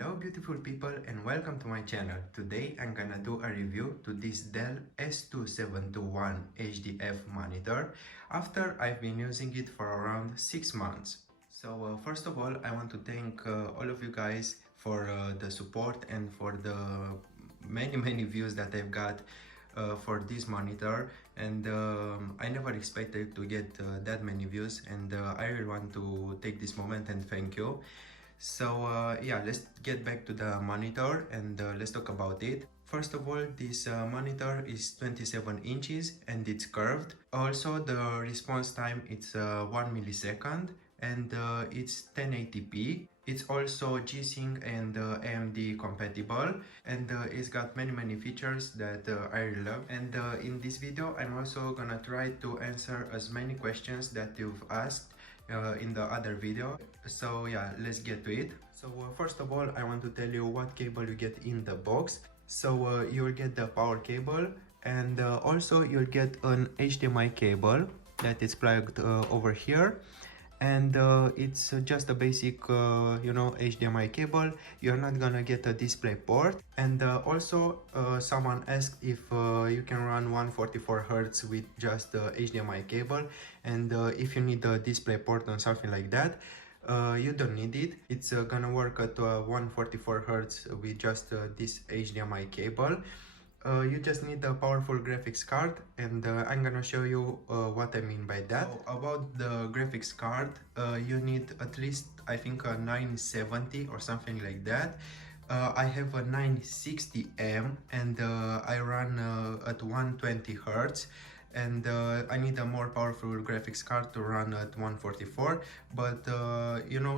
Hello beautiful people and welcome to my channel. Today I'm gonna do a review to this Dell S2721HGF monitor after I've been using it for around 6 months. So first of all, I want to thank all of you guys for the support and for the many views that I've got for this monitor, and I never expected to get that many views, and I really want to take this moment and thank you. So yeah, let's get back to the monitor and let's talk about it. First of all, this monitor is 27 inches and it's curved. Also, the response time is 1 millisecond and it's 1080p. It's also G-Sync and AMD compatible, and it's got many features that I really love. And in this video, I'm also gonna try to answer as many questions that you've asked in the other video. So yeah, let's get to it. So first of all, I want to tell you what cable you get in the box. So you'll get the power cable, and also you'll get an HDMI cable that is plugged over here, and it's just a basic HDMI cable. You're not gonna get a display port. And also someone asked if you can run 144 Hz with just the HDMI cable, and if you need a display port or something like that, you don't need it. It's gonna work at 144 Hz with just this HDMI cable. You just need a powerful graphics card, and I'm gonna show you what I mean by that. So about the graphics card, you need at least, I think, a 970 or something like that. I have a 960M, and I run at 120 Hz, and I need a more powerful graphics card to run at 144. But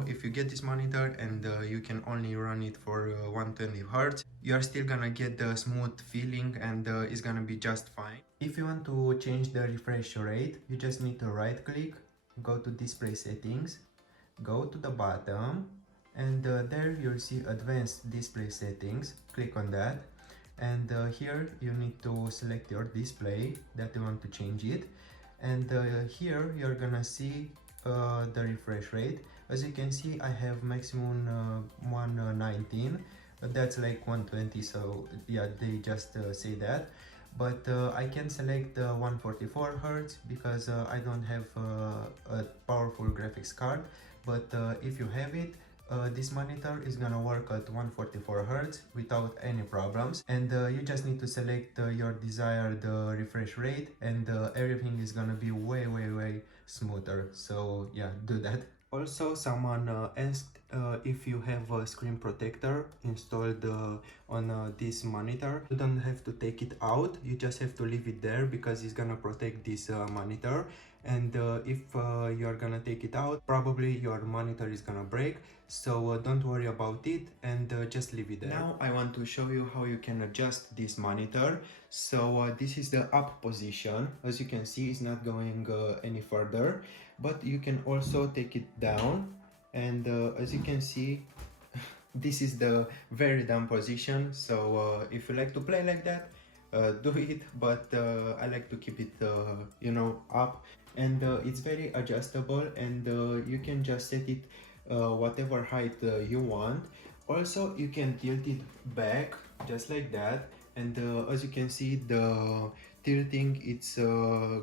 if you get this monitor and you can only run it for 120 Hz, you are still gonna get the smooth feeling, and it's gonna be just fine. If you want to change the refresh rate, you just need to right click, go to display settings, go to the bottom, and there you'll see advanced display settings. Click on that, and here you need to select your display that you want to change it, and here you're gonna see the refresh rate. As you can see, I have maximum 119, but that's like 120, so yeah, they just say that. But I can select 144 Hz because I don't have a powerful graphics card. But if you have it, this monitor is gonna work at 144 Hz without any problems, and you just need to select your desired refresh rate, and everything is gonna be way smoother. So yeah, do that. Also, someone asked if you have a screen protector installed on this monitor. You don't have to take it out, you just have to leave it there because it's gonna protect this monitor. And if you're gonna take it out, probably your monitor is gonna break, so don't worry about it, and just leave it there. Now I want to show you how you can adjust this monitor. So this is the up position. As you can see, it's not going any further, but you can also take it down, and as you can see, this is the very down position. So if you like to play like that, do it, but I like to keep it up, and it's very adjustable, and you can just set it whatever height you want. Also, you can tilt it back just like that, and as you can see, the tilting, it's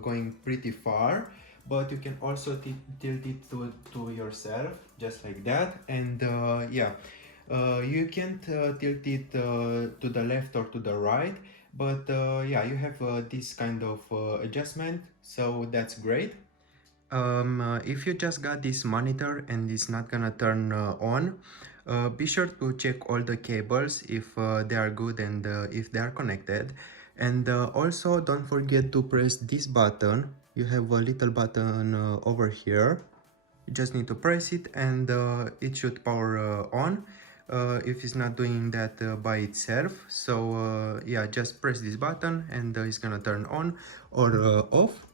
going pretty far, but you can also tilt it to yourself just like that. And yeah, you can't tilt it to the left or to the right, but yeah, you have this kind of adjustment, so that's great. If you just got this monitor and it's not gonna turn on, be sure to check all the cables if they are good and if they are connected. And also don't forget to press this button. You have a little button over here. You just need to press it, and it should power on if it's not doing that by itself. So yeah, just press this button and it's gonna turn on or off,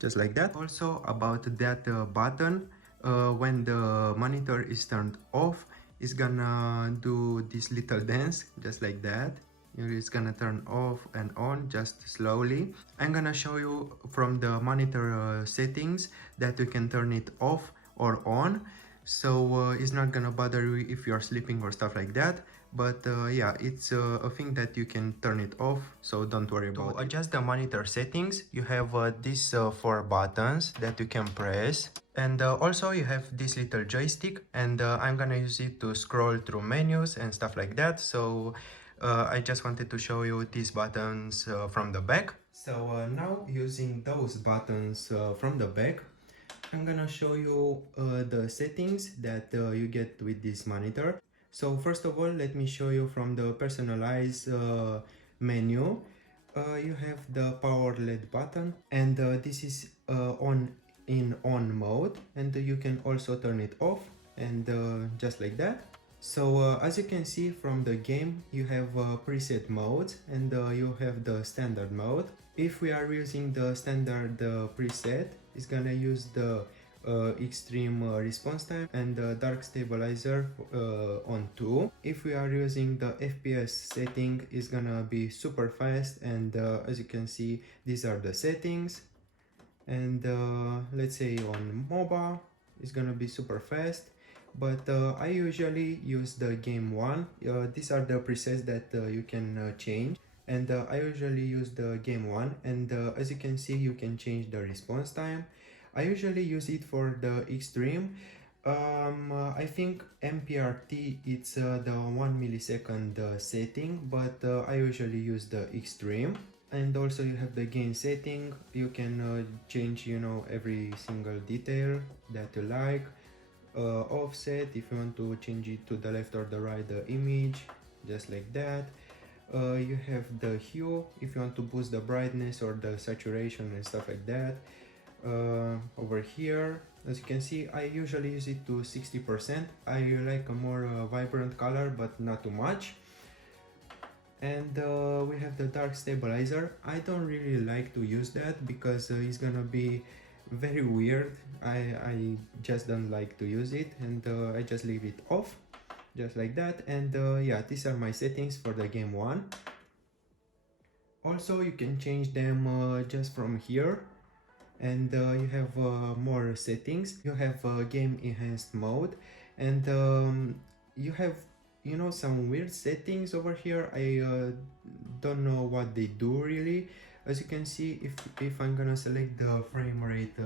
just like that. Also about that button, when the monitor is turned off, it's gonna do this little dance just like that. It's gonna turn off and on just slowly. I'm gonna show you from the monitor settings that you can turn it off or on. so it's not gonna bother you if you're sleeping or stuff like that. But yeah, it's a thing that you can turn it off, so don't worry about it. To adjust the monitor settings, you have these 4 buttons that you can press, and also you have this little joystick, and I'm gonna use it to scroll through menus and stuff like that. So I just wanted to show you these buttons from the back. So now, using those buttons from the back, I'm gonna show you the settings that you get with this monitor. So first of all, let me show you from the personalize menu. You have the power LED button, and this is on mode, and you can also turn it off, and just like that. So as you can see from the game, you have preset modes, and you have the standard mode. If we are using the standard preset, it's gonna use the extreme response time and the dark stabilizer on 2. If we are using the FPS setting, it's gonna be super fast, and as you can see, these are the settings. And let's say on mobile, it's gonna be super fast, but I usually use the game 1. These are the presets that you can change, and I usually use the game 1, and as you can see, you can change the response time. I usually use it for the extreme. I think MPRT, it's the 1 millisecond setting, but I usually use the extreme. And also you have the gain setting. You can change, you know, every single detail that you like. Offset, if you want to change it to the left or the right, the image, just like that. You have the hue, if you want to boost the brightness or the saturation and stuff like that. Over here, as you can see, I usually use it to 60%. I like a more vibrant color, but not too much. And we have the dark stabilizer. I don't really like to use that because it's gonna be very weird. I just don't like to use it, and I just leave it off, just like that. And yeah, these are my settings for the game 1. Also, you can change them just from here, and you have more settings. You have game enhanced mode, and you have, you know, some weird settings over here. I don't know what they do really. As you can see, if I'm gonna select the frame rate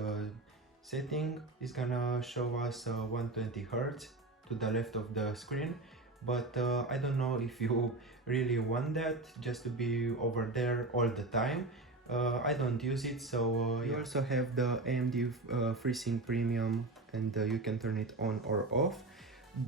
setting, it's gonna show us 120 Hz to the left of the screen, but I don't know if you really want that just to be over there all the time. I don't use it, so you also have the AMD FreeSync Premium, and you can turn it on or off.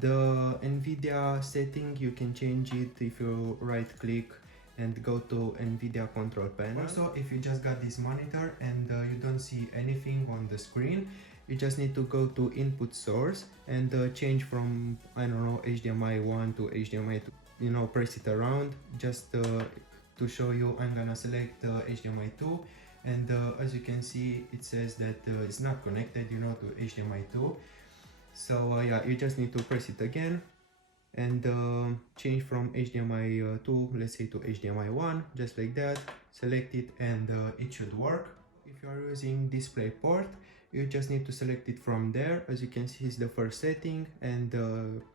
The NVIDIA setting, you can change it if you right click and go to NVIDIA control panel. Also, if you just got this monitor and you don't see anything on the screen, you just need to go to input source and change from, I don't know, HDMI 1 to HDMI 2. You know, press it around just to show you. I'm gonna select HDMI 2, and as you can see, it says that it's not connected, you know, to HDMI 2. So yeah, you just need to press it again and change from HDMI 2, let's say, to HDMI 1, just like that. Select it, and it should work. If you are using DisplayPort, you just need to select it from there. As you can see, it's the first setting, and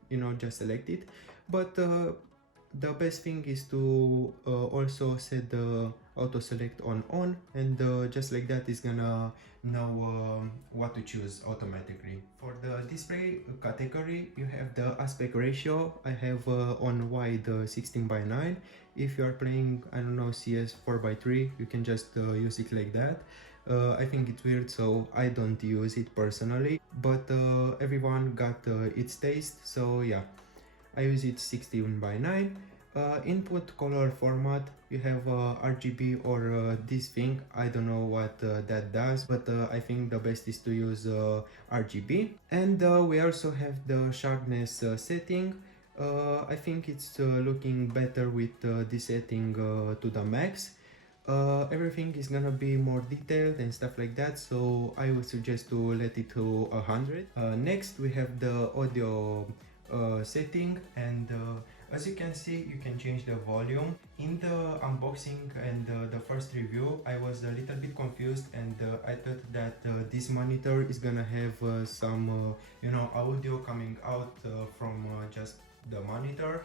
you know, just select it. But the best thing is to also set the auto select on, and just like that, it's gonna know what to choose automatically. For the display category, you have the aspect ratio. I have on wide 16:9. If you are playing, I don't know, CS 4:3, you can just use it like that. I think it's weird, so I don't use it personally, but everyone got its taste, so yeah, I use it 16:9. Input color format, you have RGB or this thing. I don't know what that does, but I think the best is to use RGB. And we also have the sharpness setting. I think it's looking better with this setting to the max. Everything is gonna be more detailed and stuff like that, so I would suggest to let it to 100. Next, we have the audio setting, and As you can see, you can change the volume. In the unboxing and the first review, I was a little bit confused, and I thought that this monitor is gonna have some audio coming out from just the monitor,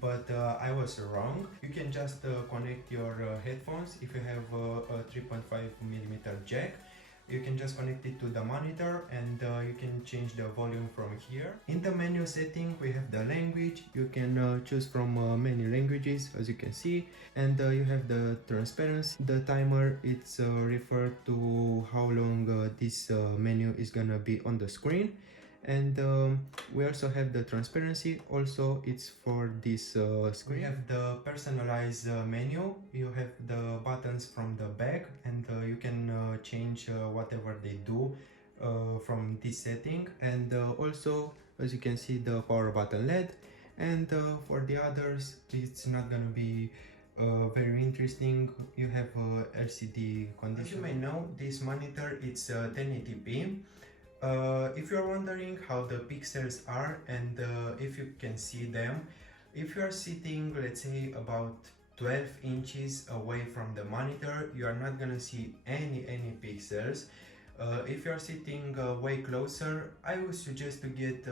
but I was wrong. You can just connect your headphones if you have a 3.5mm jack. You can just connect it to the monitor, and you can change the volume from here. In the menu setting, we have the language. You can choose from many languages, as you can see, and you have the transparency. The timer, it's referred to how long this menu is gonna be on the screen. And we also have the transparency. Also, it's for this screen. We have the personalized menu. You have the buttons from the back, and you can change whatever they do from this setting. And also, as you can see, the power button LED. And for the others, it's not gonna be very interesting. You have LCD condition. As you may know, this monitor, it's 1080p. If you're wondering how the pixels are and if you can see them, if you are sitting, let's say, about 12 inches away from the monitor, you are not gonna see any pixels. If you are sitting way closer, I would suggest to get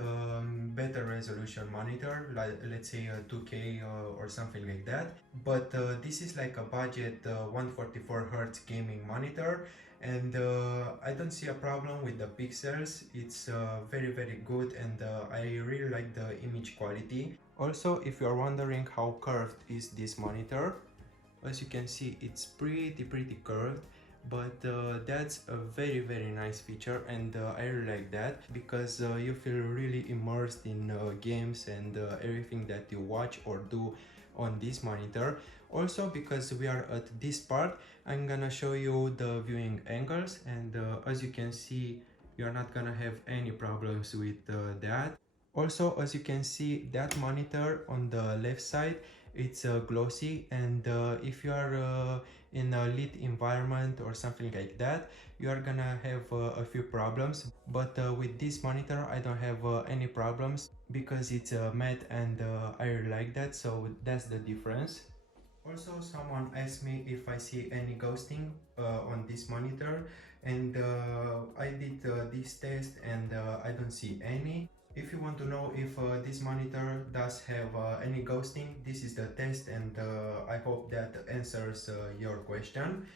better resolution monitor, like let's say a 2K or something like that. But this is like a budget 144Hz gaming monitor, and I don't see a problem with the pixels. It's very good, and I really like the image quality. Also, if you are wondering how curved is this monitor, as you can see, it's pretty curved, but that's a very nice feature, and I really like that, because you feel really immersed in games and everything that you watch or do on this monitor. Also, because we are at this part, I'm gonna show you the viewing angles, and as you can see, you're not gonna have any problems with that. Also, as you can see, that monitor on the left side, it's glossy, and if you are in a lit environment or something like that, you are gonna have a few problems. But with this monitor, I don't have any problems, because it's matte, and I really like that, so that's the difference. Also, someone asked me if I see any ghosting on this monitor, and I did this test, and I don't see any. If you want to know if this monitor does have any ghosting, this is the test, and I hope that answers your question.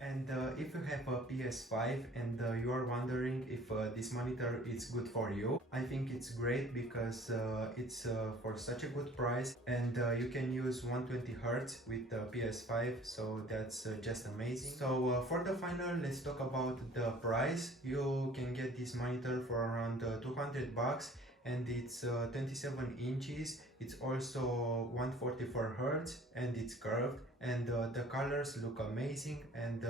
And if you have a PS5 and you are wondering if this monitor is good for you, I think it's great, because it's for such a good price, and you can use 120Hz with the PS5, so that's just amazing. So for the final, let's talk about the price. You can get this monitor for around 200 bucks, and it's 27 inches. It's also 144Hz, and it's curved, and the colors look amazing, and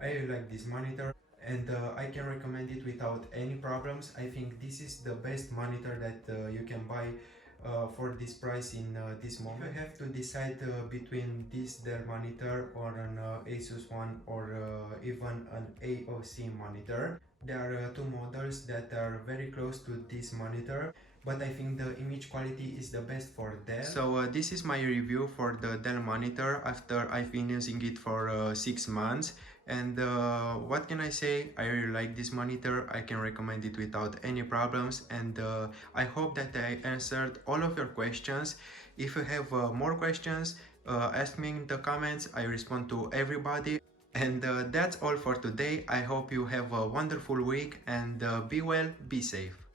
I really like this monitor, and I can recommend it without any problems. I think this is the best monitor that you can buy for this price in this moment. If you have to decide between this Dell monitor or an Asus one, or even an AOC monitor, there are two models that are very close to this monitor, but I think the image quality is the best for Dell. So this is my review for the Dell monitor after I've been using it for 6 months. And what can I say? I really like this monitor. I can recommend it without any problems, and I hope that I answered all of your questions. If you have more questions, ask me in the comments. I respond to everybody. And that's all for today. I hope you have a wonderful week, and be well, be safe.